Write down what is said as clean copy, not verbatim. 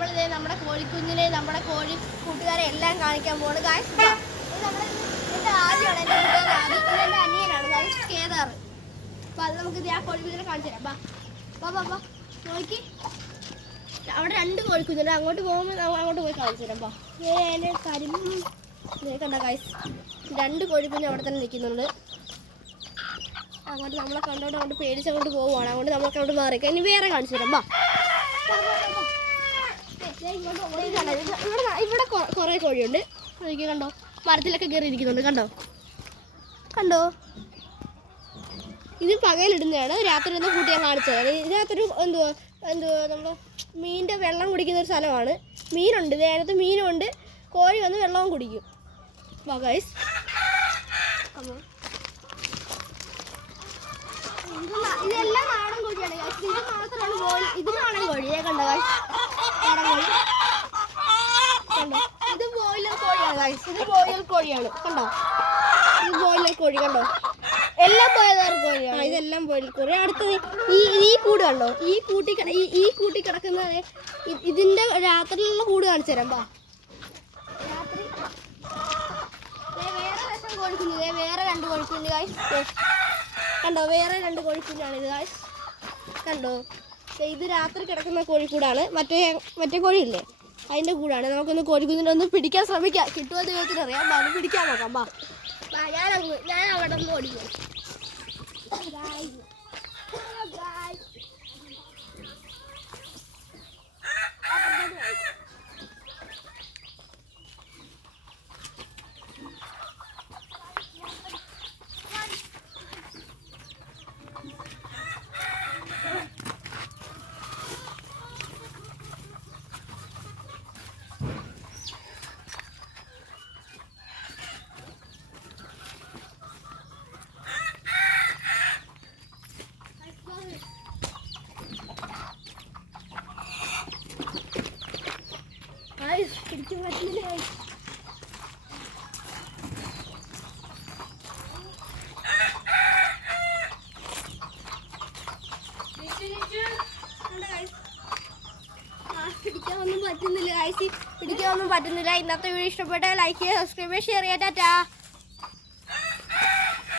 നമ്മളിതേ നമ്മുടെ കോഴിക്കുഞ്ഞിനെ നമ്മുടെ കോഴി കൂട്ടുകാരെ എല്ലാം കാണിക്കാൻ പോവാണ് ഗായ്സ്. ഇത് നമ്മുടെ എൻ്റെ ആദ്യമാണ് എൻ്റെ കൂട്ടുകാർ ആദ്യം. ഇത് എൻ്റെ അനിയനാണ് ഗായ്സ്, കേദാർ. അപ്പോൾ അത് നമുക്ക് ഇത് ആ കോഴിക്കുഞ്ഞിനെ കാണിച്ചു തരാം. ബാ നോക്കി. അവിടെ 2 കോഴിക്കുഞ്ഞുണ്ട്. അങ്ങോട്ട് പോകുമ്പോൾ അങ്ങോട്ട് പോയി കാണിച്ചു തരാം. കണ്ട ഗായ്സ്, 2 കോഴിക്കുഞ്ഞ് അവിടെ തന്നെ നിൽക്കുന്നുണ്ട്. അങ്ങോട്ട് നമ്മളെ കണ്ടോണ്ട് അങ്ങോട്ട് പേടിച്ചങ്ങോട്ട് പോവുകയാണ്. അതുകൊണ്ട് നമ്മളൊക്കെ അങ്ങോട്ട് മാറി. ഇനി വേറെ കാണിച്ചു തരാം. ഇവിടെ കുറേ കോഴിയുണ്ട്. എനിക്ക് കണ്ടോ, മരത്തിലൊക്കെ കയറി ഇരിക്കുന്നുണ്ട്. കണ്ടോ ഇത് പകലിടുന്നതാണ്. രാത്രി ഒന്ന് കൂട്ടി ഞാൻ കാണിച്ചത്. ഇതിനകത്തൊരു എന്തുവാ നമ്മൾ മീനിൻ്റെ വെള്ളം കുടിക്കുന്ന ഒരു സ്ഥലമാണ്. മീനുണ്ട്, ഇതിനകത്ത് മീനുണ്ട്. കോഴി വന്ന് വെള്ളവും കുടിക്കും. ഗൈസ്, ഇതെല്ലാം നാടൻ കോഴിയാണ്. ഇത് മാത്രമാണ് ഇത് നാടൻ കോഴി. കണ്ടോ ഗൈസ്, നാടൻ കോഴി കണ്ടോ. ഇത് ബോയിലർ കോഴിയാണ് ഗൈസ്. ഇത് ബോയിലർ കോഴിയാണ്. കണ്ടോ, ഇത് ബോയിലർ കോഴി. കണ്ടോ, എല്ലാം ബോയിലർ കോഴിയാണ്. ഇതെല്ലാം ബോയിലർ കോഴി. അടുത്തത് ഈ കൂട് കണ്ടോ. ഈ കൂട്ടി കിടക്കുന്ന ഇതിന്റെ രാത്രിയിലുള്ള കൂട് കാണിച്ചു തരാം. രാത്രി വേറെ രസം കോഴിക്കുഞ്ഞ്. വേറെ 2 കോഴിക്കുഞ്ഞ് ഗൈസ്. കണ്ടോ, വേറെ 2 കോഴിക്കുഞ്ഞാണ് ഇത് ഗൈസ്. കണ്ടോ, ഇത് രാത്രി കിടക്കുന്ന കോഴിക്കൂടാണ്. മറ്റേ കോഴിയില്ലേ, അതിൻ്റെ കൂടാണ്. നമുക്കൊന്ന് കോഴിക്കുഞ്ഞിനെ ഒന്ന് പിടിക്കാൻ ശ്രമിക്കാം. കിട്ടുമോ ദൈവത്തിന് അറിയാം. അത് പിടിക്കാൻ നോക്കാം. ഞാൻ അവിടെ നിന്ന് ഓടിക്കും. പിടിക്കാൻ പറ്റില്ല. പിടിക്കാനൊന്നും പറ്റുന്നില്ല. ഇന്നത്തെ വീഡിയോ ഇഷ്ടപ്പെട്ടാൽ ലൈക്ക് ചെയ്യുക, സബ്സ്ക്രൈബ് ചെയ്യുക, ഷെയർ ചെയ്യുക. ടാറ്റാ.